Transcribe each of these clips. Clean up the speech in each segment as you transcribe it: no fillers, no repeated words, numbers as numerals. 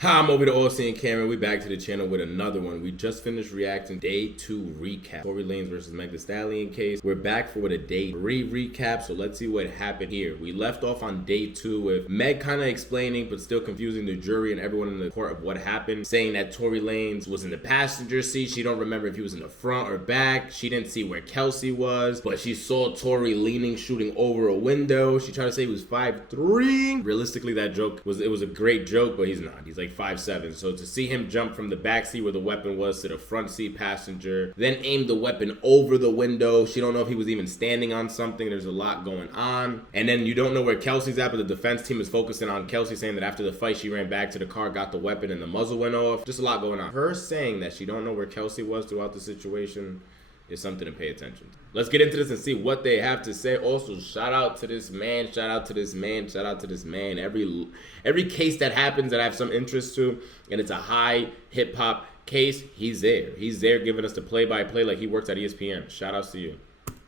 Hi, I'm over to TheAllSeeingCamera. We back to the channel with another one. We just finished reacting day 2 recap. Tory Lanez versus Meg the Stallion case. We're back for a day 3 recap, so let's see what happened here. We left off on day 2 with Meg kind of explaining but still confusing the jury and everyone in the court of what happened, saying that Tory Lanez was in the passenger seat. She don't remember if he was in the front or back. She didn't see where Kelsey was, but she saw Tory leaning, shooting over a window. She tried to say he was 5'3". Realistically, that joke was a great joke, but he's not. He's like 5'7". So to see him jump from the back seat where the weapon was to the front seat passenger, then aim the weapon over the window. She don't know if he was even standing on something. There's a lot going on. And then you don't know where Kelsey's at, but the defense team is focusing on Kelsey, saying that after the fight, she ran back to the car, got the weapon, and the muzzle went off. Just a lot going on. Her saying that she don't know where Kelsey was throughout the situation is something to pay attention to. Let's get into this and see what they have to say. Also, shout out to this man, shout out to this man, shout out to this man. Every case that happens that I have some interest to, and it's a high hip-hop case, he's there. He's there giving us the play-by-play like he works at ESPN. Shout outs to you.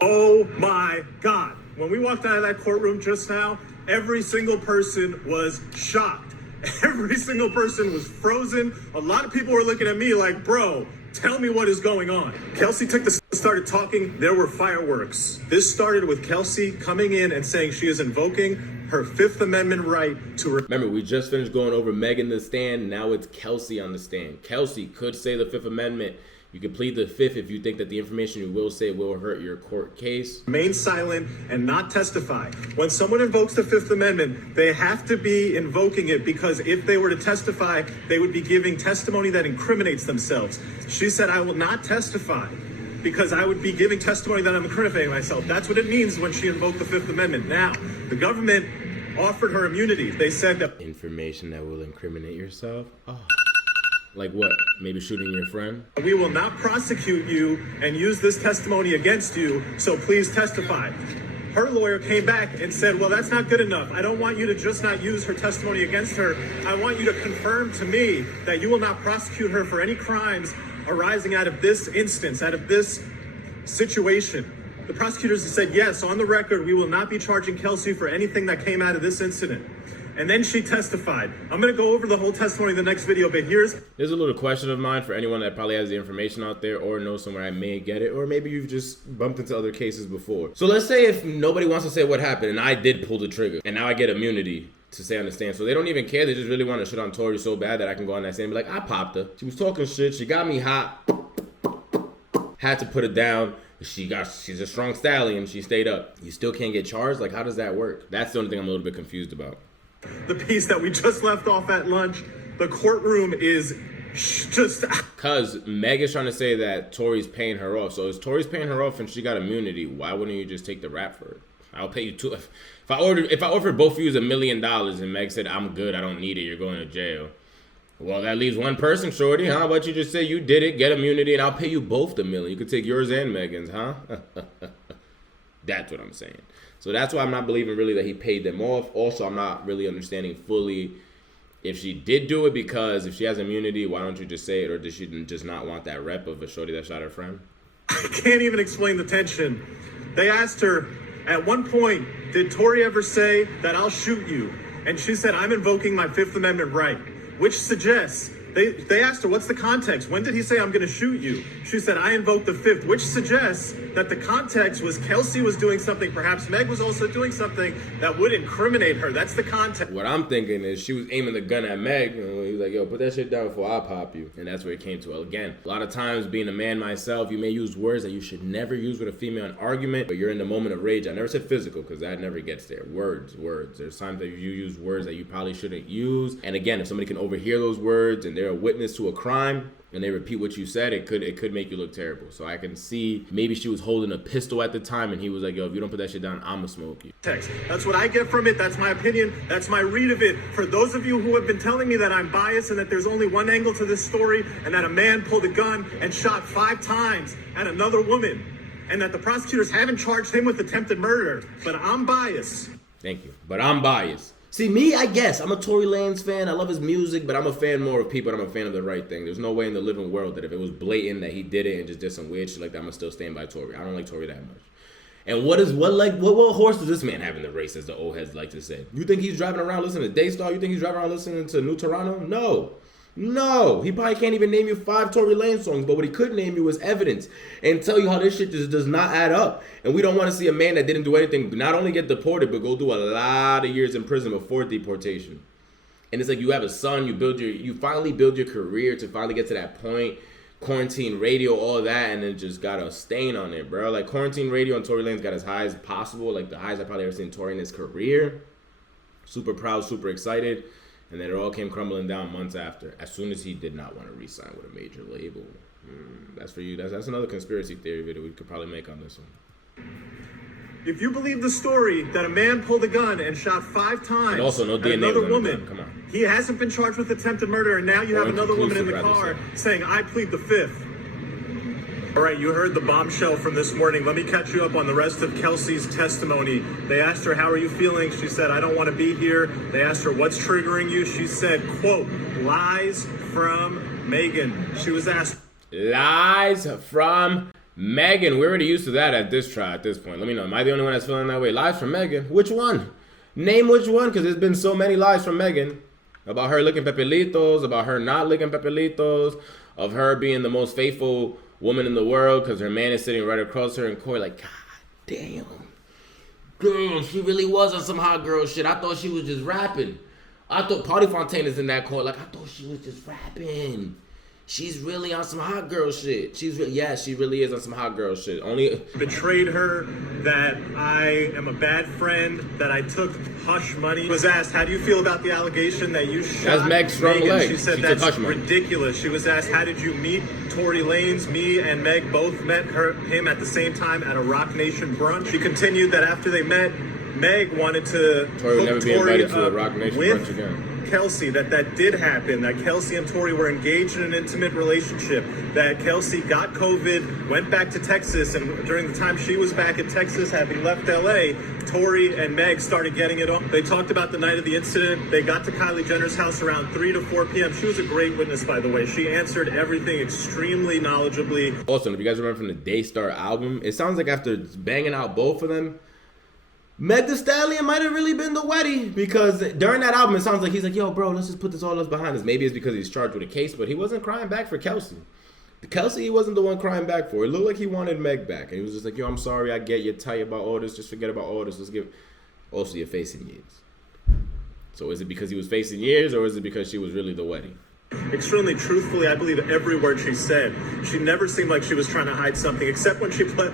Oh my God. When we walked out of that courtroom just now, every single person was shocked. Every single person was frozen. A lot of people were looking at me like, bro, tell me what is going on. Kelsey started talking. There were fireworks. This started with Kelsey coming in and saying she is invoking her Fifth Amendment right to... Remember, we just finished going over Meg in the stand. Now it's Kelsey on the stand. Kelsey could say the Fifth Amendment. You can plead the Fifth if you think that the information you will say will hurt your court case. Remain silent and not testify. When someone invokes the Fifth Amendment, they have to be invoking it because if they were to testify, they would be giving testimony that incriminates themselves. She said, I will not testify because I would be giving testimony that I'm incriminating myself. That's what it means when she invoked the Fifth Amendment. Now, the government offered her immunity. They said that... Information that will incriminate yourself? Oh. Like what? Maybe shooting your friend? We will not prosecute you and use this testimony against you, so please testify. Her lawyer came back and said, well, that's not good enough. I don't want you to just not use her testimony against her. I want you to confirm to me that you will not prosecute her for any crimes arising out of this instance, out of this situation. The prosecutors have said, yes, on the record, we will not be charging Kelsey for anything that came out of this incident. And then she testified. I'm going to go over the whole testimony in the next video, but there's a little question of mine for anyone that probably has the information out there or knows somewhere I may get it, or maybe you've just bumped into other cases before. So let's say if nobody wants to say what happened and I did pull the trigger and now I get immunity to say on the stand. So they don't even care. They just really want to shit on Tory so bad that I can go on that stand and be like, I popped her. She was talking shit. She got me hot. Had to put it down. She's a strong stallion. She stayed up. You still can't get charged? Like, how does that work? That's the only thing I'm a little bit confused about. The piece that we just left off at lunch, the courtroom is just... Because Meg is trying to say that Tory's paying her off. So if Tory's paying her off and she got immunity, why wouldn't you just take the rap for it? I'll pay you two. If I offered both of you $1 million and Meg said, I'm good, I don't need it, you're going to jail. Well, that leaves one person, shorty. How about you just say you did it, get immunity, and I'll pay you both $1 million. You could take yours and Megan's, huh? That's what I'm saying. So that's why I'm not believing really that he paid them off. Also, I'm not really understanding fully if she did do it, because if she has immunity, why don't you just say it? Or does she just not want that rep of a shorty that shot her friend? I can't even explain the tension. They asked her, at one point, did Tory ever say that I'll shoot you? And she said, I'm invoking my Fifth Amendment right, which suggests, they asked her, what's the context? When did he say, I'm going to shoot you? She said, I invoked the Fifth, which suggests that the context was Kelsey was doing something. Perhaps Meg was also doing something that would incriminate her. That's the context. What I'm thinking is she was aiming the gun at Meg. And he was like, yo, put that shit down before I pop you. And that's where it came to. Again, a lot of times being a man myself, you may use words that you should never use with a female in argument, but you're in the moment of rage. I never said physical because that never gets there. Words. There's times that you use words that you probably shouldn't use. And again, if somebody can overhear those words and they're a witness to a crime and they repeat what you said, it could make you look terrible. So I can see maybe she was holding a pistol at the time and he was like, yo, if you don't put that shit down, I'ma smoke you. That's what I get from it. That's my opinion. That's my read of it. For those of you who have been telling me that I'm biased and that there's only one angle to this story and that a man pulled a gun and shot 5 times at another woman and that the prosecutors haven't charged him with attempted murder, but I'm biased. Thank you. But I'm biased. See, me, I guess. I'm a Tory Lanez fan. I love his music, but I'm a fan more of people and I'm a fan of the right thing. There's no way in the living world that if it was blatant that he did it and just did some weird shit like that, I'm going to still stand by Tory. I don't like Tory that much. And what horse does this man have in the race, as the old heads like to say? You think he's driving around listening to Daystar? You think he's driving around listening to New Toronto? No. No, he probably can't even name you 5 Tory Lanez songs, but what he could name you was evidence and tell you how this shit just does not add up. And we don't want to see a man that didn't do anything not only get deported, but go through a lot of years in prison before deportation. And it's like you have a son, you finally build your career to finally get to that point. Quarantine radio, all that, and then just got a stain on it, bro. Like quarantine radio and Tory Lanez got as high as possible, like the highest I probably ever seen Tory in his career. Super proud, super excited. And then it all came crumbling down months after, as soon as he did not want to re-sign with a major label. That's for you. That's another conspiracy theory video we could probably make on this one. If you believe the story that a man pulled a gun and shot 5 times And also no at DNA another was on the woman, gun. Come on. he hasn't been charged with attempted murder, and now you have another woman in the car saying, I plead the 5th. All right, you heard the bombshell from this morning. Let me catch you up on the rest of Kelsey's testimony. They asked her, how are you feeling? She said, I don't want to be here. They asked her, what's triggering you? She said, quote, lies from Megan. She was asked, lies from Megan. We're already used to that at this trial at this point. Let me know. Am I the only one that's feeling that way? Lies from Megan. Which one? Name which one, because there's been so many lies from Megan. About her licking pepelitos, about her not licking pepelitos, of her being the most faithful woman in the world because her man is sitting right across her in court like, God damn. Damn, she really was on some hot girl shit. I thought she was just rapping. I thought Party Fontaine is in that court. Like, I thought she was just rapping. She's really on some hot girl shit. She really is on some hot girl shit. Only betrayed her, that I am a bad friend, that I took hush money. Was asked, how do you feel about the allegation that you shot Meg's strong Megan? leg. She said She that's took hush money. ridiculous. She was asked, how did you meet Tory Lanez? Me and Meg both met him at the same time at a Rock Nation brunch. She continued that after they met, Meg wanted to Tory would never be invited to a Rock Nation with brunch again. Kelsey, that did happen, that Kelsey and Tory were engaged in an intimate relationship, that Kelsey got COVID, went back to Texas, and during the time she was back in Texas, having left LA, Tory and Meg started getting it on. They talked about the night of the incident. They got to Kylie Jenner's house around 3 to 4 p.m. She was a great witness, by the way. She answered everything extremely knowledgeably. Also, if you guys remember from the Daystar album, it sounds like after banging out both of them, Meg Thee Stallion might have really been the wetty, because during that album, it sounds like he's like, yo, bro, let's just put this all behind us. Maybe it's because he's charged with a case, but he wasn't crying back for Kelsey. Kelsey, he wasn't the one crying back for. It looked like he wanted Meg back. And he was just like, yo, I'm sorry, I get you're tight about all this. Just forget about all this. Let's give... Also, you're facing years. So is it because he was facing years, or is it because she was really the wetty? Extremely truthfully, I believe every word she said. She never seemed like she was trying to hide something, except when she pled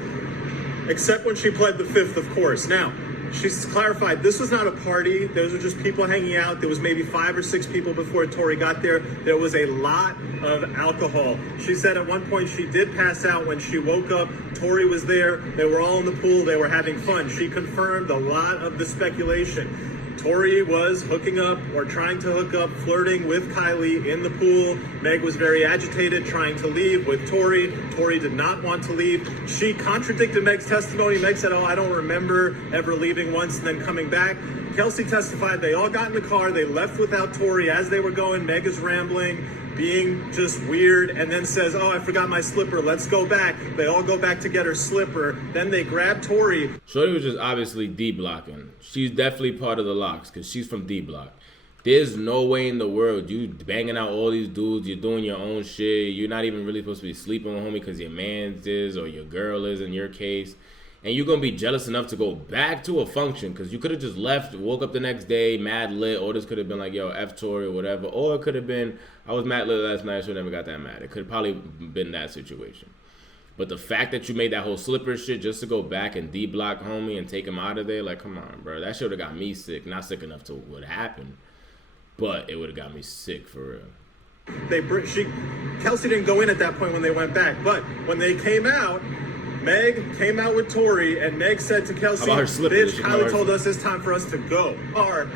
the 5th, of course. Now, she's clarified this was not a party. Those were just people hanging out. There was maybe 5 or 6 people before Tory got there. There was a lot of alcohol. She said at one point she did pass out. When she woke up, Tory was there. They were all in the pool. They were having fun. She confirmed a lot of the speculation. Tory was hooking up or trying to hook up, flirting with Kylie in the pool. Meg was very agitated, trying to leave with Tory. Tory did not want to leave. She contradicted Meg's testimony. Meg said, oh, I don't remember ever leaving once and then coming back. Kelsey testified they all got in the car. They left without Tory. As they were going, Meg is rambling, being just weird, and then says, oh, I forgot my slipper. Let's go back. They all go back to get her slipper. Then they grab Tory. Shorty was just obviously D-blocking. She's definitely part of the locks because she's from D-block. There's no way in the world you banging out all these dudes. You're doing your own shit. You're not even really supposed to be sleeping with homie because your man's is or your girl is in your case. And you're going to be jealous enough to go back to a function because you could have just left, woke up the next day, mad lit, or this could have been like, yo, F Tory or whatever. Or it could have been, I was mad lit last night, so I never got that mad. It could have probably been that situation. But the fact that you made that whole slipper shit just to go back and D-block homie and take him out of there, like, come on, bro. That shit would have got me sick. Not sick enough to what happened, but it would have got me sick for real. Kelsey didn't go in at that point when they went back, but when they came out, Meg came out with Tory, and Meg said to Kelsey, bitch, Kylie told us it's time for us to go.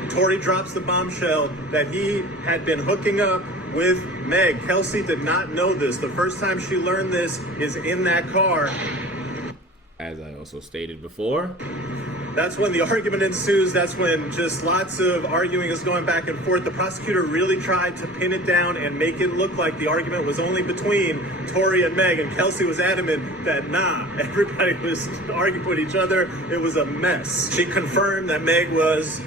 Tory drops the bombshell that he had been hooking up with Meg. Kelsey did not know this. The first time she learned this is in that car. As I also stated before. That's when the argument ensues. That's when just lots of arguing is going back and forth. The prosecutor really tried to pin it down and make it look like the argument was only between Tory and Meg, and Kelsey was adamant that nah, everybody was arguing with each other. It was a mess. She confirmed that Meg was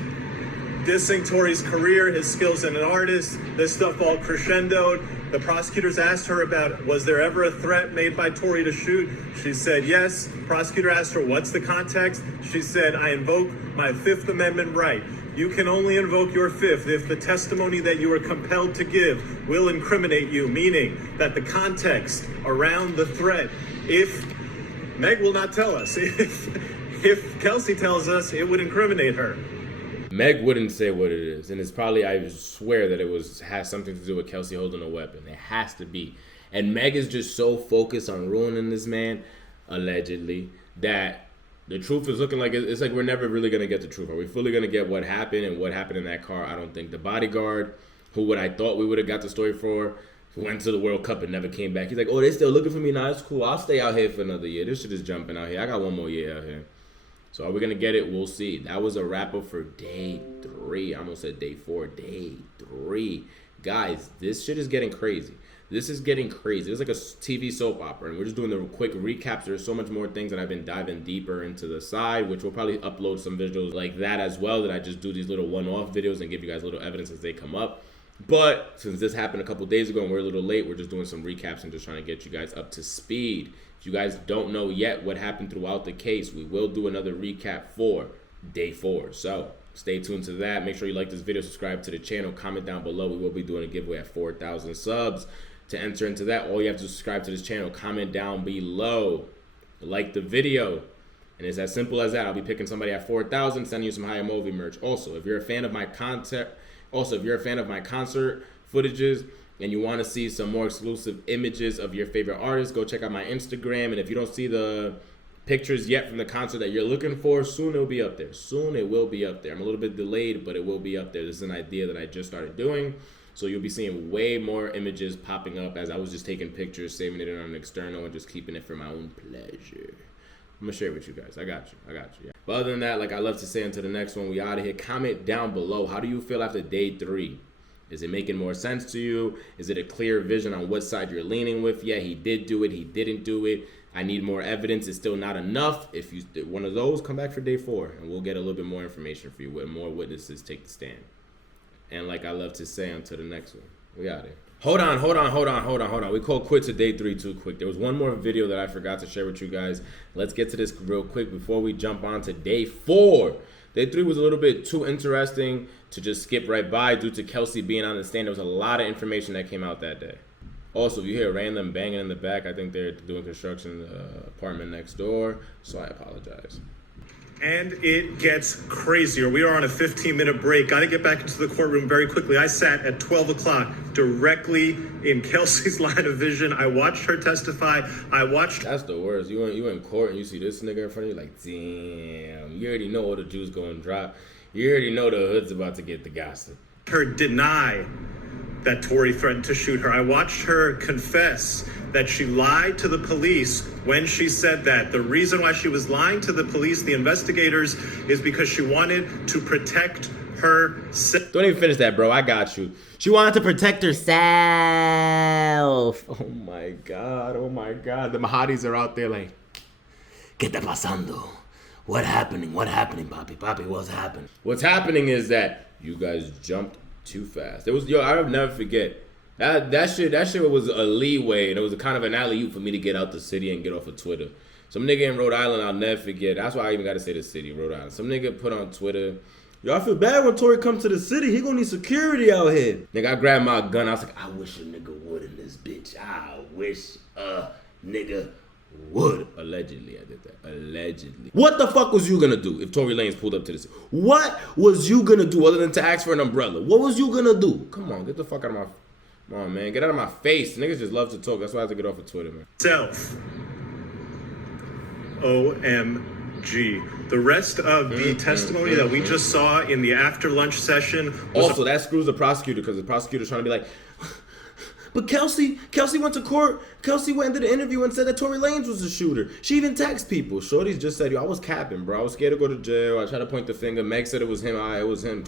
dissing Tory's career, his skills as an artist. This stuff all crescendoed. The prosecutors asked her about, was there ever a threat made by Tory to shoot? She said yes. Prosecutor asked her, what's the context? She said, I invoke my Fifth Amendment right. You can only invoke your fifth if the testimony that you are compelled to give will incriminate you, meaning that the context around the threat, if Meg will not tell us, if Kelsey tells us, it would incriminate her. Meg wouldn't say what it is, and it's probably, I swear that has something to do with Kelsey holding a weapon. It has to be. And Meg is just so focused on ruining this man, allegedly, that the truth is looking like it's like we're never really going to get the truth. Are we fully going to get what happened and what happened in that car? I don't think. The bodyguard, who I thought we would have got the story for, who went to the World Cup and never came back. He's like, oh, they still looking for me? Nah, it's cool. I'll stay out here for another year. This shit is jumping out here. I got one more year out here. So are we going to get it? We'll see. That was a wrap-up for day 3. I almost said day 4. Day 3. Guys, this shit is getting crazy. This is getting crazy. It's like a TV soap opera, and we're just doing the quick recaps. There's so much more things that I've been diving deeper into the side, which we'll probably upload some visuals like that as well, that I just do these little one-off videos and give you guys a little evidence as they come up. But since this happened a couple days ago and we're a little late, we're just doing some recaps and just trying to get you guys up to speed. If you guys don't know yet what happened throughout the case, we will do another recap for day 4. So stay tuned to that. Make sure you like this video, subscribe to the channel, comment down below. We will be doing a giveaway at 4,000 subs. To enter into that, all you have to subscribe to this channel, comment down below, like the video, and it's as simple as that. I'll be picking somebody at 4,000, sending you some Higher Movie merch. Also, if you're a fan of my concert footages and you want to see some more exclusive images of your favorite artists, go check out my Instagram. And if you don't see the pictures yet from the concert that you're looking for, soon it'll be up there. Soon it will be up there. I'm a little bit delayed, but it will be up there. This is an idea that I just started doing. So you'll be seeing way more images popping up as I was just taking pictures, saving it on an external, and just keeping it for my own pleasure. I'm going to share it with you guys. I got you. Yeah. But other than that, like I love to say, until the next one, we out of here. Comment down below. How do you feel after day 3? Is it making more sense to you? Is it a clear vision on what side you're leaning with? Yeah, he did do it. He didn't do it. I need more evidence. It's still not enough. If you one of those, come back for day 4, and we'll get a little bit more information for you with more witnesses take the stand. And like I love to say, until the next one, we out here. Hold on. We called quits to day 3 too quick. There was one more video that I forgot to share with you guys. Let's get to this real quick before we jump on to day 4. Day 3 was a little bit too interesting to just skip right by due to Kelsey being on the stand. There was a lot of information that came out that day. Also, if you hear random banging in the back, I think they're doing construction in the apartment next door, so I apologize. And it gets crazier. We are on a 15-minute break. Got to get back into the courtroom very quickly. I sat at 12 o'clock directly in Kelsey's line of vision. I watched her testify. That's the worst. You in court and you see this nigga in front of you like, damn, you already know all the Jews going to drop. You already know the hood's about to get the gossip. Her deny that Tory threatened to shoot her. I watched her confess that she lied to the police when she said that. The reason why she was lying to the police, the investigators, is because she wanted to protect herself. Don't even finish that, bro. I got you. She wanted to protect herself. Oh my God. The Mahadis are out there like, ¿Qué está pasando? What happening, papi? Papi, what's happening? What's happening is that you guys jumped too fast. I'll never forget. That shit was a leeway, and it was a kind of an alley-oop for me to get out the city and get off of Twitter. Some nigga in Rhode Island, I'll never forget. That's why I even got to say the city, Rhode Island. Some nigga put on Twitter, yo, I feel bad when Tory comes to the city. He gonna need security out here. Nigga, I grabbed my gun. I was like, I wish a nigga would in this bitch. I wish a nigga would. Allegedly, I did that. Allegedly. What the fuck was you gonna do if Tory Lanez pulled up to this? What was you gonna do other than to ask for an umbrella? What was you gonna do? Come on, get the fuck out of my... Come on, man. Get out of my face. Niggas just love to talk. That's why I have to get off of Twitter, man. OMG. The rest of the testimony that we just saw in the after lunch session... Also, that screws the prosecutor, because the prosecutor's trying to be like, but Kelsey went to court. Kelsey went into the interview and said that Tory Lanez was the shooter. She even texted people. Shorty's just said, yo, I was capping, bro. I was scared to go to jail. I tried to point the finger. Meg said it was him. It was him.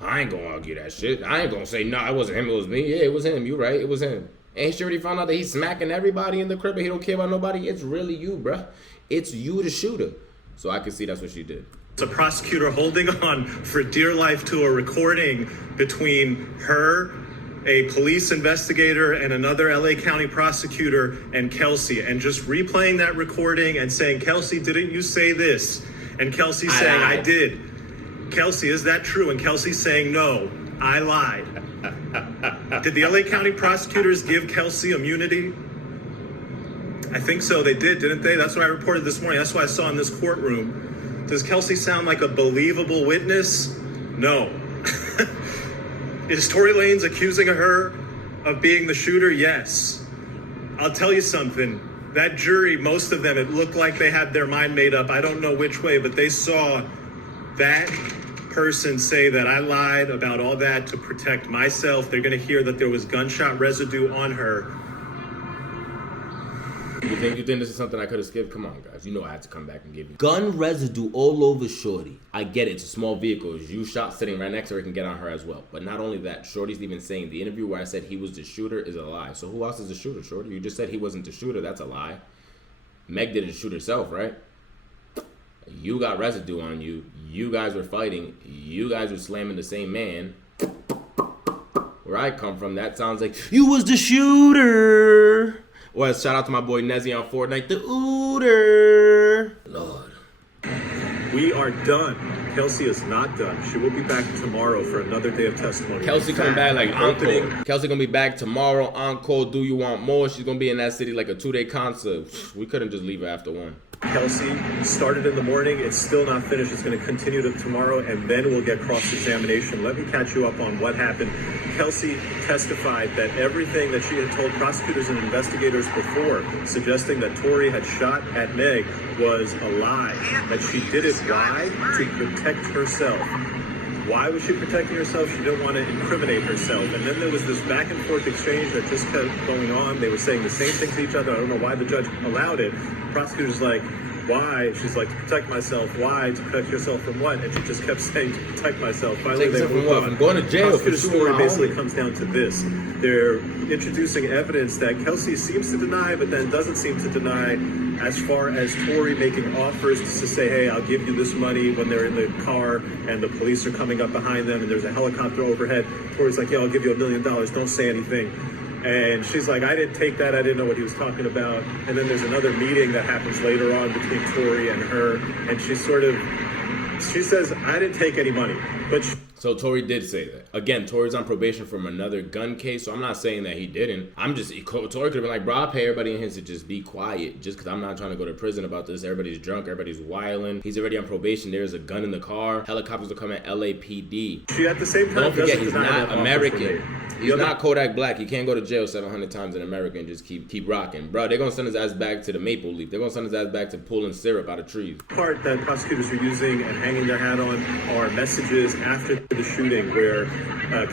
I ain't gonna argue that shit. I ain't gonna say, no, it wasn't him. It was me. Yeah, it was him. You right. It was him. And she already found out that he's smacking everybody in the crib and he don't care about nobody. It's really you, bro. It's you, the shooter. So I can see that's what she did. a prosecutor holding on for dear life to a recording between her, a police investigator, and another LA County prosecutor, and Kelsey, and just replaying that recording and saying, Kelsey, didn't you say this? And Kelsey saying, I did. Kelsey, is that true? And Kelsey saying, no, I lied. Did the LA County prosecutors give Kelsey immunity? I think so. They did, didn't they? That's what I reported this morning. That's what I saw in this courtroom. Does Kelsey sound like a believable witness? No. Is Tory Lanez accusing her of being the shooter? Yes. I'll tell you something. That jury, most of them, it looked like they had their mind made up. I don't know which way, but they saw that person say that I lied about all that to protect myself. They're going to hear that there was gunshot residue on her. You think this is something I could have skipped? Come on, guys. You know I had to come back and give you gun residue all over Shorty. I get it. It's a small vehicle. You shot sitting right next to her, it can get on her as well. But not only that, Shorty's even saying the interview where I said he was the shooter is a lie. So who else is the shooter, Shorty? You just said he wasn't the shooter. That's a lie. Meg didn't shoot herself, right? You got residue on you. You guys were fighting. You guys were slamming the same man. Where I come from, that sounds like you was the shooter. Well, shout out to my boy Nezzy on Fortnite, the Ooter. Lord. We are done. Kelsey is not done. She will be back tomorrow for another day of testimony. Kelsey coming back like encore. Kelsey gonna be back tomorrow, encore. Do you want more? She's gonna be in that city like a 2-day concert. We couldn't just leave her after one. Kelsey started in the morning. It's still not finished. It's going to continue to tomorrow, and then we'll get cross-examination. Let me catch you up on what happened. Kelsey testified that everything that she had told prosecutors and investigators before, suggesting that Tory had shot at Meg, was a lie. That she did it, why? To protect herself. Why was she protecting herself? She didn't want to incriminate herself. And then there was this back and forth exchange that just kept going on. They were saying the same thing to each other. I don't know why the judge allowed it. The prosecutor's like, why? She's like, to protect myself. Why? To protect yourself from what? And she just kept saying, to protect myself. Finally, they moved on. I'm going to jail. The story basically comes down to this. They're introducing evidence that Kelsey seems to deny, but then doesn't seem to deny, as far as Tory making offers to say, hey, I'll give you this money when they're in the car and the police are coming up behind them and there's a helicopter overhead. Tory's like, yeah, I'll give you $1 million. Don't say anything. And she's like, I didn't take that. I didn't know what he was talking about. And then there's another meeting that happens later on between Tory and her. And she says, I didn't take any money. But so Tory did say that. Again, Tory's on probation from another gun case, so I'm not saying that he didn't. Tory could have been like, bro, I'll pay everybody in here to just be quiet, just because I'm not trying to go to prison about this. Everybody's drunk, everybody's wilding. He's already on probation. There's a gun in the car. Helicopters are coming at LAPD. She at the same time don't forget, he's not American. He's not Kodak Black. He can't go to jail 700 times in America and just keep rocking. Bro, they're going to send his ass back to the Maple Leaf. They're going to send his ass back to pulling syrup out of trees. The part that prosecutors are using and hanging their hat on are messages after the shooting where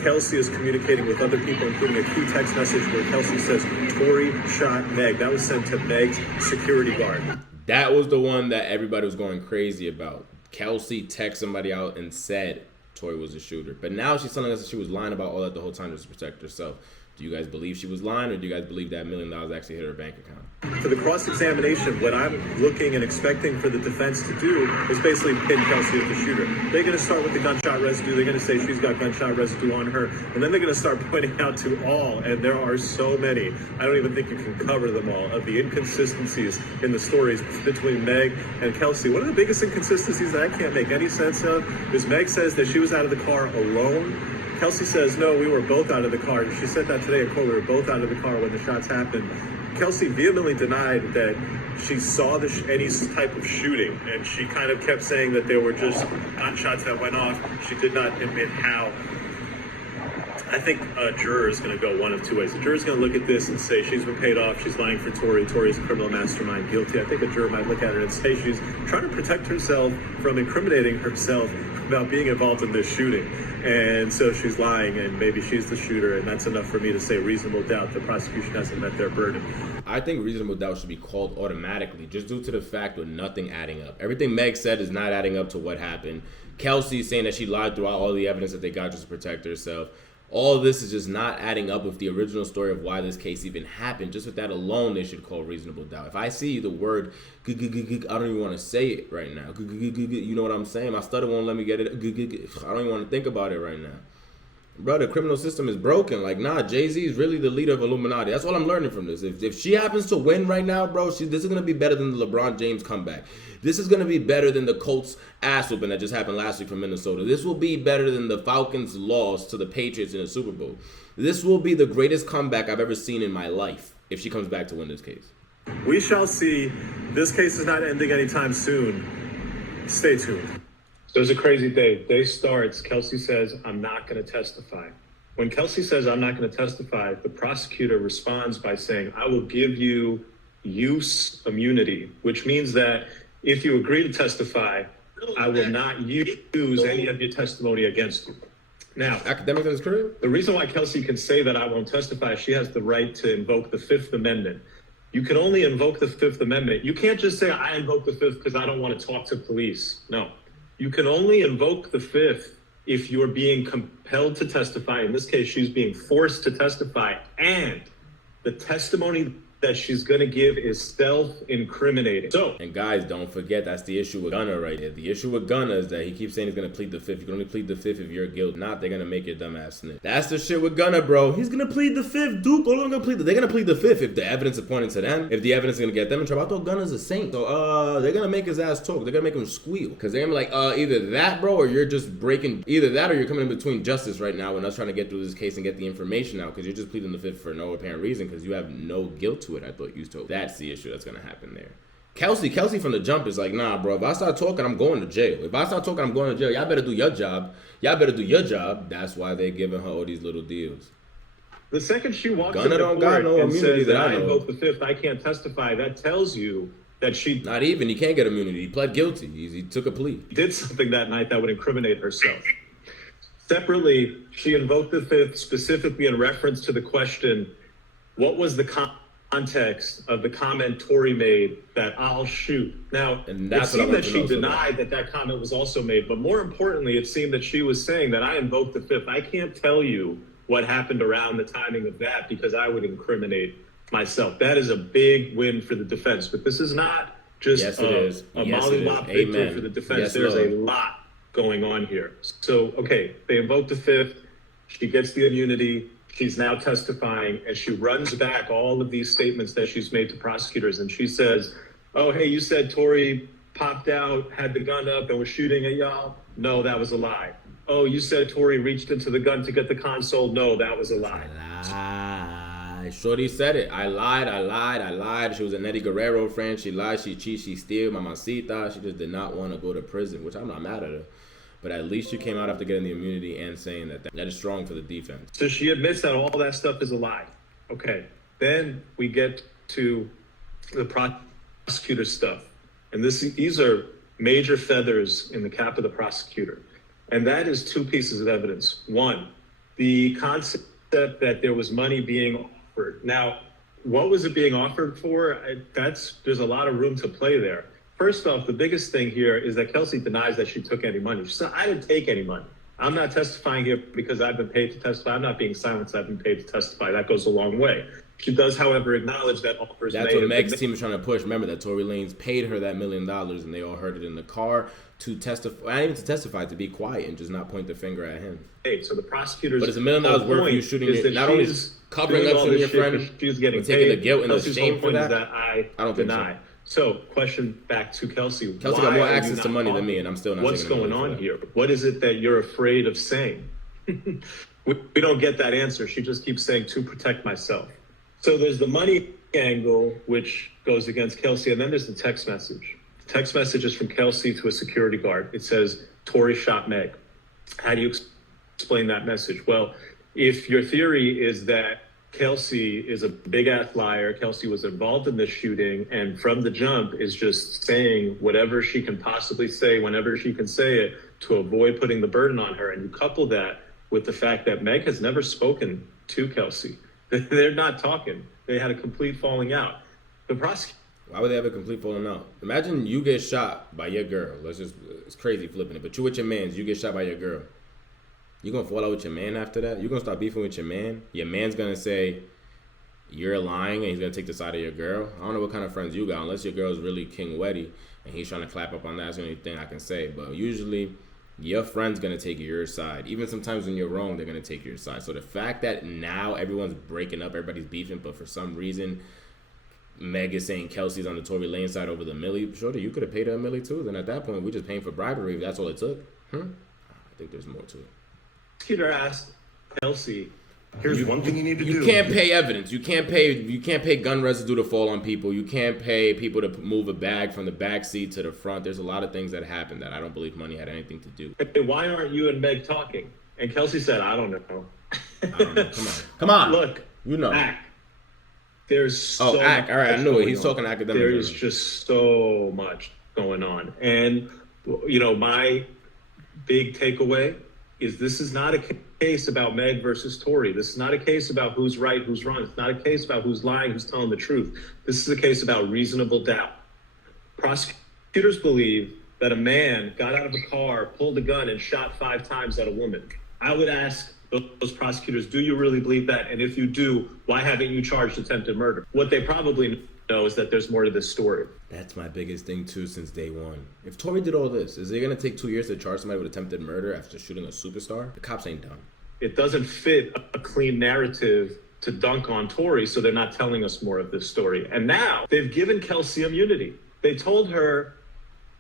Kelsey is communicating with other people, including a key text message where Kelsey says, Tory shot Meg. That was sent to Meg's security guard. That was the one that everybody was going crazy about. Kelsey texted somebody out and said Tory was a shooter. But now she's telling us that she was lying about all that the whole time just to protect herself. Do you guys believe she was lying, or do you guys believe that $1 million actually hit her bank account? For the cross-examination, what I'm looking and expecting for the defense to do is basically pin Kelsey as the shooter. They're going to start with the gunshot residue. They're going to say she's got gunshot residue on her. And then they're going to start pointing out to all, and there are so many, I don't even think you can cover them all, of the inconsistencies in the stories between Meg and Kelsey. One of the biggest inconsistencies that I can't make any sense of is Meg says that she was out of the car alone. Kelsey says, no, we were both out of the car. She said that today in court. We were both out of the car when the shots happened. Kelsey vehemently denied that she saw any type of shooting, and she kind of kept saying that there were just gunshots that went off. She did not admit how. I think a juror is going to go one of two ways. The juror is going to look at this and say she's been paid off, she's lying for Tory, Tory's a criminal mastermind, guilty. I think a juror might look at it and say she's trying to protect herself from incriminating herself about being involved in this shooting. And so she's lying, and maybe she's the shooter, and that's enough for me to say reasonable doubt. The prosecution hasn't met their burden. I think reasonable doubt should be called automatically, just due to the fact of nothing adding up. Everything Meg said is not adding up to what happened. Kelsey saying that she lied throughout all the evidence that they got just to protect herself. All of this is just not adding up with the original story of why this case even happened. Just with that alone, they should call reasonable doubt. If I see the word, I don't even want to say it right now. You know what I'm saying? My stutter won't let me get it. I don't even want to think about it right now. Bro, the criminal system is broken. Like, nah, Jay-Z is really the leader of Illuminati. That's what I'm learning from this. If she happens to win right now, bro, this is going to be better than the LeBron James comeback. This is going to be better than the Colts ass whooping that just happened last week from Minnesota. This will be better than the Falcons' loss to the Patriots in the Super Bowl. This will be the greatest comeback I've ever seen in my life if she comes back to win this case. We shall see. This case is not ending anytime soon. Stay tuned. So it's a crazy day. Day starts. Kelsey says, I'm not going to testify. When Kelsey says, I'm not going to testify, the prosecutor responds by saying, I will give you use immunity, which means that if you agree to testify, I will not use any of your testimony against you. Now, academic in his career? The reason why Kelsey can say that I won't testify, she has the right to invoke the Fifth Amendment. You can only invoke the Fifth Amendment. You can't just say, I invoke the Fifth because I don't want to talk to police. No. You can only invoke the Fifth if you're being compelled to testify. In this case, she's being forced to testify, and the testimony that she's going to give is self-incriminating. And guys, don't forget, that's the issue with Gunna right here. The issue with Gunna is that he keeps saying he's going to plead the Fifth. You can only plead the Fifth if you're guilty. Not, they're going to make your dumb ass snitch. That's the shit with Gunna, bro. He's going to plead the Fifth. Duke, all of them going to plead. They're going to plead the Fifth if the evidence is pointing to them. If the evidence is going to get them in trouble. I thought Gunna's a saint. So, they're going to make his ass talk. They're going to make him squeal. Because they're going to be like, either that, bro, or you're just breaking. Either that or you're coming in between justice right now and us trying to get through this case and get the information out. Because you're just pleading the Fifth for no apparent reason because you have no guilt to it, I thought you told. That's the issue that's going to happen there. Kelsey from the jump is like, nah, bro, if I start talking, I'm going to jail. If I start talking, I'm going to jail. Y'all better do your job. That's why they're giving her all these little deals. The second she walks Gunna don't got no immunity that I know. Invoke the Fifth, I can't testify. That tells you that she... Not even. He can't get immunity. He pled guilty. He took a plea. Did something that night that would incriminate herself. Separately, she invoked the Fifth specifically in reference to the question, what was the context of the comment Tory made that I'll shoot. Now, it seemed that she denied that comment was also made, but more importantly, it seemed that she was saying that I invoked the Fifth. I can't tell you what happened around the timing of that because I would incriminate myself. That is a big win for the defense, but this is not just a mollywop victory for the defense. Yes, There's Lord. a lot going on here. So, okay, they invoked the Fifth. She gets the immunity. She's now testifying, and she runs back all of these statements that she's made to prosecutors. And she says, oh, hey, you said Tory popped out, had the gun up, and was shooting at y'all? No, that was a lie. Oh, you said Tory reached into the gun to get the console? No, that was a lie. Shorty said it. I lied. She was a Eddie Guerrero friend. She lied, she cheated, she steal, mamacita. She just did not want to go to prison, which I'm not mad at her. But at least you came out after getting the immunity and saying that is strong for the defense. So she admits that all that stuff is a lie. Okay. Then we get to the prosecutor stuff. And these are major feathers in the cap of the prosecutor. And that is two pieces of evidence. One, the concept that there was money being offered. Now, what was it being offered for? There's a lot of room to play there. First off, the biggest thing here is that Kelsey denies that she took any money. She said, I didn't take any money. I'm not testifying here because I've been paid to testify. I'm not being silenced. I've been paid to testify. That goes a long way. She does, however, acknowledge that offers. That's what Meg's team is trying to push. Remember that Tory Lanez paid her that $1 million, and they all heard it in the car to testify. Not even to testify, to be quiet and just not point the finger at him. Hey, so the prosecutors. But it's $1 million worth for you shooting it. Not only covering up to your friend, she's getting but taking paid. the guilt and the Kelsey's shame whole for point that. Is that I don't deny. think so. So, question back to Kelsey. Kelsey got more access to money than me, and I'm still not. What's going on here? What is it that you're afraid of saying? we don't get that answer. She just keeps saying to protect myself. So there's the money angle, which goes against Kelsey, and then there's the text message. The text message is from Kelsey to a security guard. It says, Tory shot Meg. How do you explain that message? Well, if your theory is that Kelsey is a big-ass liar, Kelsey was involved in this shooting, and from the jump is just saying whatever she can possibly say, whenever she can say it, to avoid putting the burden on her, and you couple that with the fact that Meg has never spoken to Kelsey. They're not talking. They had a complete falling out. The prosecutor. Why would they have a complete falling out? Imagine you get shot by your girl. It's crazy flipping it, but you with your mans, you get shot by your girl. You gonna fall out with your man after that? You gonna start beefing with your man? Your man's gonna say you're lying and he's gonna take the side of your girl. I don't know what kind of friends you got, unless your girl's really King Weddy and he's trying to clap up on that. That's the only thing I can say. But usually your friend's gonna take your side. Even sometimes when you're wrong, they're gonna take your side. So the fact that now everyone's breaking up, everybody's beefing, but for some reason Meg is saying Kelsey's on the Tory Lanez side over the Millie. Shorty, you could have paid her a Millie too. Then at that point, we're just paying for bribery. If that's all it took. I think there's more to it. Prosecutor asked Kelsey, here's one thing you need to do. You can't pay evidence. You can't pay gun residue to fall on people. You can't pay people to move a bag from the back seat to the front. There's a lot of things that happen that I don't believe money had anything to do. Hey, why aren't you and Meg talking? And Kelsey said, I don't know. I don't know. Come on. Look, you know. Act. There's so Act. All right, I knew it. He's talking academic. There's just so much going on. And, you know, my big takeaway is this is not a case about Meg versus Tory. This is not a case about who's right, who's wrong. It's not a case about who's lying, who's telling the truth. This is a case about reasonable doubt. Prosecutors believe that a man got out of a car, pulled a gun, and shot 5 times at a woman. I would ask those prosecutors, do you really believe that? And if you do, why haven't you charged attempted murder? What they probably know is that there's more to this story. That's my biggest thing too since day one. If Tory did all this, is it gonna take 2 years to charge somebody with attempted murder after shooting a superstar? The cops ain't dumb. It doesn't fit a clean narrative to dunk on Tory, so they're not telling us more of this story. And now they've given Kelsey immunity. They told her,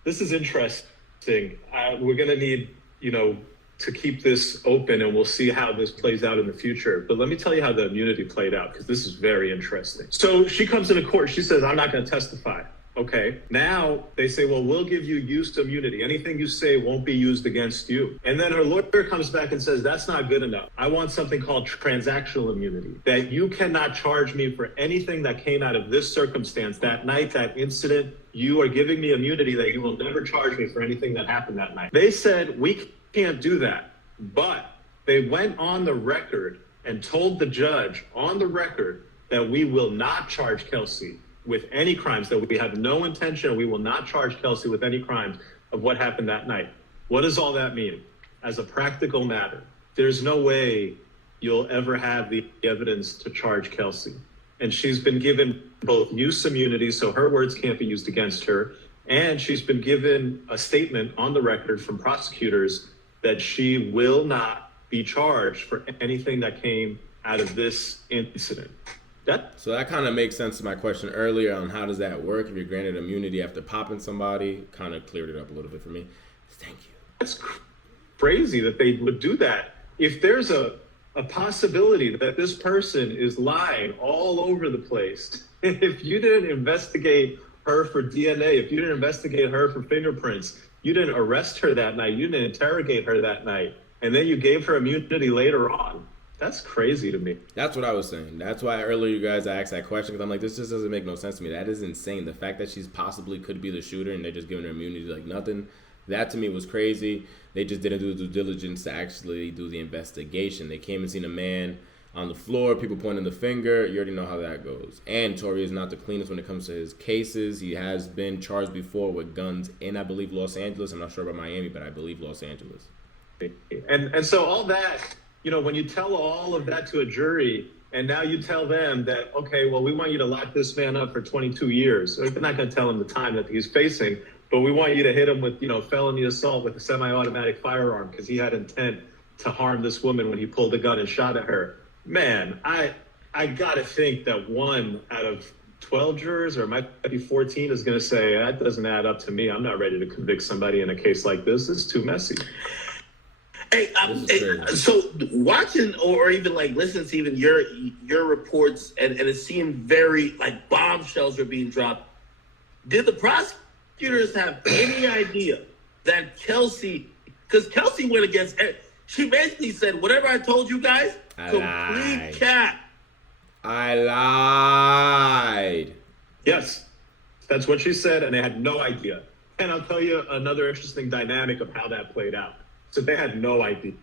this is interesting. We're gonna need, you know, to keep this open, and we'll see how this plays out in the future. But let me tell you how the immunity played out, because this is very interesting. So she comes into court. She says, I'm not going to testify. Okay. Now they say, well, we'll give you used immunity. Anything you say won't be used against you. And then her lawyer comes back and says, that's not good enough. I want something called transactional immunity, that you cannot charge me for anything that came out of this circumstance, that night, that incident. You are giving me immunity that you will never charge me for anything that happened that night. They said, we can't do that. But they went on the record and told the judge on the record that we will not charge Kelsey with any crimes, that we have no intention, we will not charge Kelsey with any crimes of what happened that night. What does all that mean? As a practical matter, there's no way you'll ever have the evidence to charge Kelsey. And she's been given both use immunity, so her words can't be used against her, and she's been given a statement on the record from prosecutors that she will not be charged for anything that came out of this incident. So that kind of makes sense to my question earlier on how does that work if you're granted immunity after popping somebody. Kind of cleared it up a little bit for me. Thank you. That's crazy that they would do that. If there's a possibility that this person is lying all over the place, if you didn't investigate her for DNA, if you didn't investigate her for fingerprints, you didn't arrest her that night, you didn't interrogate her that night, and then you gave her immunity later on. That's crazy to me. That's what I was saying. That's why earlier you guys asked that question, because I'm like, this just doesn't make no sense to me. That is insane. The fact that she's possibly could be the shooter and they're just giving her immunity like nothing, that to me was crazy. They just didn't do the due diligence to actually do the investigation. They came and seen a man on the floor, people pointing the finger. You already know how that goes. And Tory is not the cleanest when it comes to his cases. He has been charged before with guns in, I believe, Los Angeles. I'm not sure about Miami, but I believe Los Angeles. And so all that, you know, when you tell all of that to a jury, and now you tell them that, okay, well, we want you to lock this man up for 22 years. They're not going to tell him the time that he's facing, but we want you to hit him with, you know, felony assault with a semi-automatic firearm because he had intent to harm this woman when he pulled a gun and shot at her. Man, I got to think that 1 out of 12 jurors, or it might be 14, is going to say, that doesn't add up to me. I'm not ready to convict somebody in a case like this. It's too messy. Hey, so watching or even like listening to even your reports, and it seemed very like bombshells are being dropped. Did the prosecutors have any idea that Kelsey, because Kelsey went against, she basically said, whatever I told you guys, complete cap. I lied. Yes, that's what she said, and they had no idea. And I'll tell you another interesting dynamic of how that played out. So they had no idea.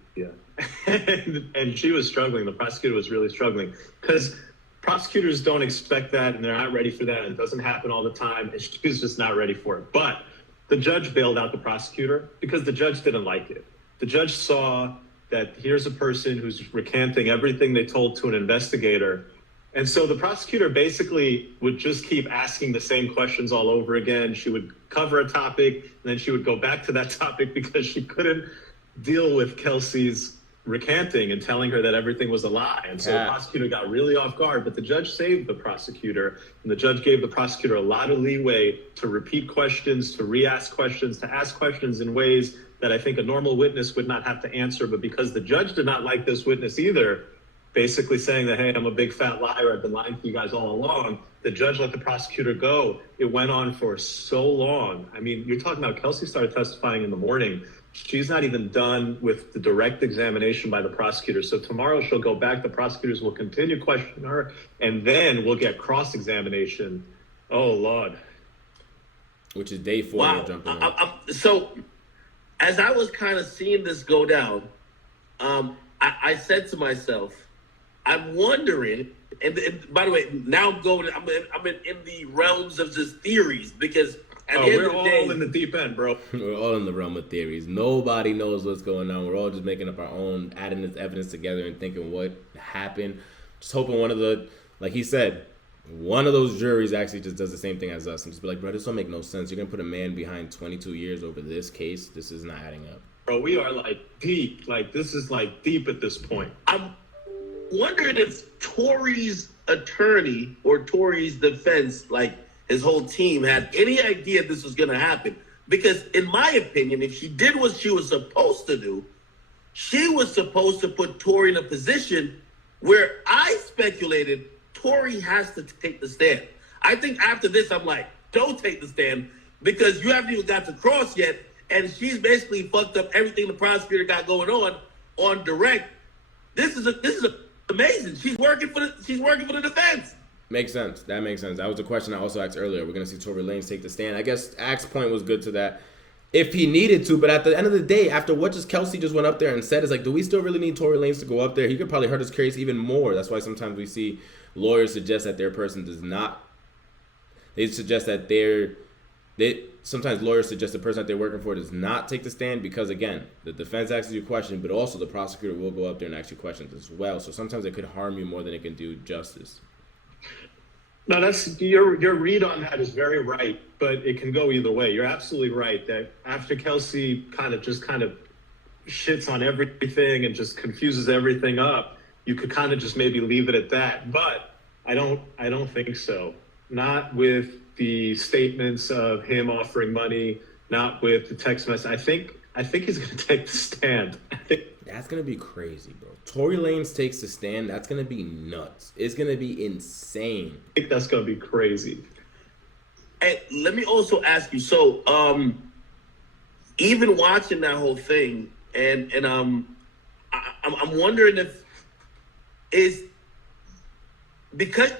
and she was struggling. The prosecutor was really struggling because prosecutors don't expect that, and they're not ready for that. And it doesn't happen all the time. And she was just not ready for it. But the judge bailed out the prosecutor because the judge didn't like it. The judge saw that here's a person who's recanting everything they told to an investigator. And so the prosecutor basically would just keep asking the same questions all over again. She would cover a topic, and then she would go back to that topic because she couldn't deal with Kelsey's recanting and telling her that everything was a lie. And so the prosecutor got really off guard, but the judge saved the prosecutor, and the judge gave the prosecutor a lot of leeway to repeat questions, to re-ask questions, to ask questions in ways that I think a normal witness would not have to answer. But because the judge did not like this witness either, basically saying that, hey, I'm a big fat liar, I've been lying to you guys all along, the judge let the prosecutor go. It went on for so long. I mean, you're talking about Kelsey started testifying in the morning. She's not even done with the direct examination by the prosecutor. So tomorrow she'll go back, the prosecutors will continue questioning her, and then we'll get cross-examination. Oh, Lord. Which is day 4. Wow. Jumping in. So as I was kind of seeing this go down, I said to myself, I'm wondering, and by the way, now I'm in the realms of just theories, because at the end of the day, all in the deep end, bro. We're all in the realm of theories. Nobody knows what's going on. We're all just making up our own, adding this evidence together and thinking what happened. Just hoping one of the, like he said, one of those juries actually just does the same thing as us and just be like, bro, this don't make no sense. You're going to put a man behind 22 years over this case? This is not adding up. Bro, we are like deep. Like, this is like deep at this point. I'm wondering if Tory's attorney or Tory's defense, like his whole team, had any idea this was going to happen. Because in my opinion, if she did what she was supposed to do, she was supposed to put Tory in a position where I speculated Tory has to take the stand. I think after this, I'm like, don't take the stand, because you haven't even got to cross yet, and she's basically fucked up everything the prosecutor got going on direct. This is amazing. She's working for the defense. Makes sense. That makes sense. That was the question I also asked earlier. We're going to see Tory Lanez take the stand. I guess Axe point was good to that. If he needed to, but at the end of the day, after what just Kelsey just went up there and said, it's like, do we still really need Tory Lanez to go up there? He could probably hurt his case even more. That's why sometimes we see lawyers suggest that their person does not. They suggest that sometimes lawyers suggest the person that they're working for does not take the stand because, again, the defense asks you a question, but also the prosecutor will go up there and ask you questions as well. So sometimes it could harm you more than it can do justice. No, that's your read on that is very right, but it can go either way. You're absolutely right that after Kelsey kind of shits on everything and just confuses everything up, you could kind of just maybe leave it at that. But I don't think so. Not with the statements of him offering money, not with the text message. I think he's going to take the stand. That's going to be crazy, bro. Tory Lanez takes the stand. That's going to be nuts. It's going to be insane. I think that's going to be crazy. And let me also ask you, so even watching that whole thing, and I'm wondering if is because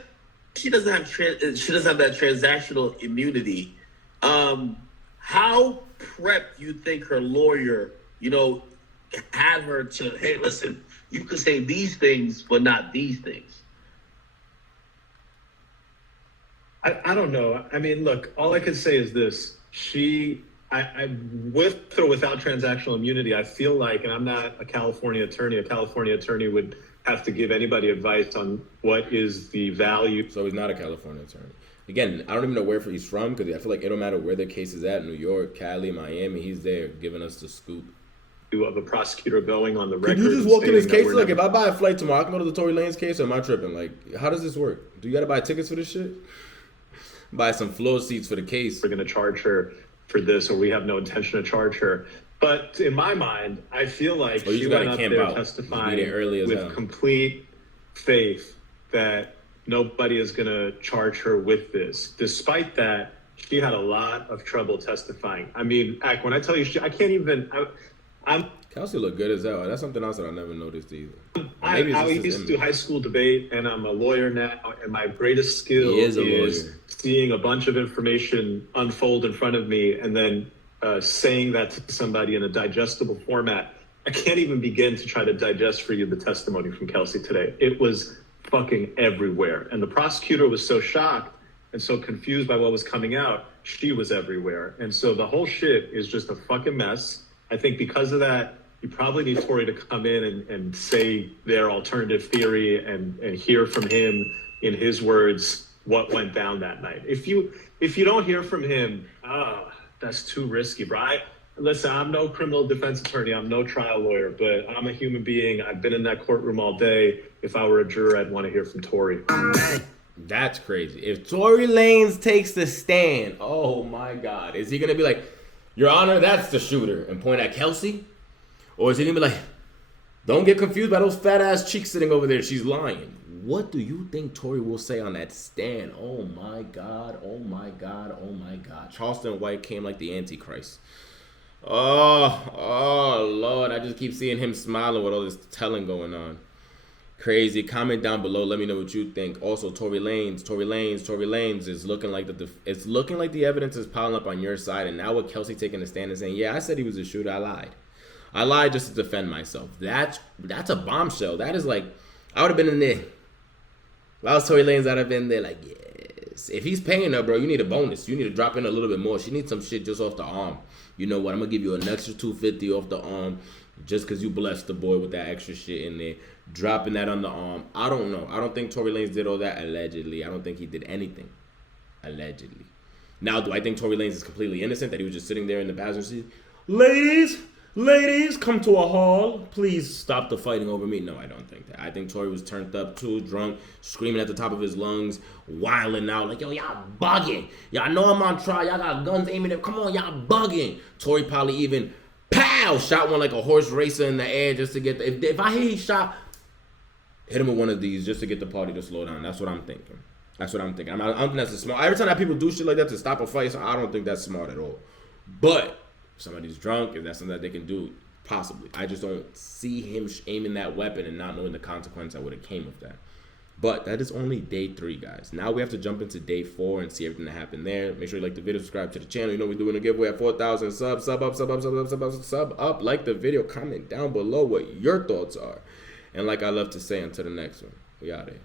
she doesn't have that transactional immunity. How prepped you think her lawyer, had her to, hey, listen, you could say these things, but not these things? I don't know. I mean, look, all I can say is this. I with or without transactional immunity, I feel like, and I'm not a California attorney would have to give anybody advice on what is the value. So he's not a California attorney. Again, I don't even know where he's from, because I feel like it don't matter where the case is at, New York, Cali, Miami, he's there giving us the scoop. Of a prosecutor going on the record. Could you just walk in his case? Like, if I buy a flight tomorrow, I can go to the Tory Lanez case, or am I tripping? Like, how does this work? Do you got to buy tickets for this shit? Buy some floor seats for the case. We're going to charge her for this, or we have no intention to charge her. But in my mind, I feel like she went up there testifying with complete faith that nobody is going to charge her with this. Despite that, she had a lot of trouble testifying. I mean, when I tell you, I can't even... Kelsey looked good as hell. That's something else that I never noticed either. I used to do high school debate, and I'm a lawyer now, and my greatest skill is seeing a bunch of information unfold in front of me and then saying that to somebody in a digestible format. I can't even begin to try to digest for you the testimony from Kelsey today. It was fucking everywhere. And the prosecutor was so shocked and so confused by what was coming out, she was everywhere. And so the whole shit is just a fucking mess. I think because of that, you probably need Tory to come in and say their alternative theory and hear from him in his words what went down that night. If you don't hear from him, that's too risky, bro. Listen, I'm no criminal defense attorney. I'm no trial lawyer, but I'm a human being. I've been in that courtroom all day. If I were a juror, I'd want to hear from Tory. That's crazy. If Tory Lanez takes the stand, oh my God, is he gonna be like, Your Honor, that's the shooter, and point at Kelsey? Or is he gonna be like, don't get confused by those fat ass cheeks sitting over there, she's lying? What do you think Tory will say on that stand? Oh my God, oh my God, oh my God. Charleston White came like the Antichrist. Oh Lord, I just keep seeing him smiling with all this telling going on. Crazy. Comment down below. Let me know what you think. Also, Tory Lanez is looking like it's looking like the evidence is piling up on your side. And now with Kelsey taking a stand and saying, yeah, I said he was a shooter. I lied just to defend myself. That's a bombshell. That is like, I would have been in there. If I was Tory Lanez, I'd have been there like, yes. If he's paying her, bro, you need a bonus. You need to drop in a little bit more. She needs some shit just off the arm. You know what? I'm going to give you an extra $250 off the arm just because you blessed the boy with that extra shit in there. Dropping that on the arm. I don't know. I don't think Tory Lanez did all that allegedly. I don't think he did anything allegedly. Now, do I think Tory Lanez is completely innocent, that he was just sitting there in the passenger seat? Ladies, come to a hall. Please stop the fighting over me. No, I don't think that. I think Tory was turned up too, drunk, screaming at the top of his lungs, wilding out like, yo, y'all bugging. Y'all know I'm on trial. Y'all got guns aiming at. Come on, y'all bugging. Tory probably even, pow, shot one like a horse racer in the air just to get the, if I hear he shot, hit him with one of these just to get the party to slow down. That's what I'm thinking. I don't think that's smart. Every time that people do shit like that to stop a fight, I don't think that's smart at all. But if somebody's drunk, if that's something that they can do, possibly. I just don't see him aiming that weapon and not knowing the consequence that would have came of that. But that is only day 3, guys. Now we have to jump into day 4 and see everything that happened there. Make sure you like the video, subscribe to the channel. You know we're doing a giveaway at 4,000 subs. Sub up. Like the video. Comment down below what your thoughts are. And like I love to say, until the next one, we out here.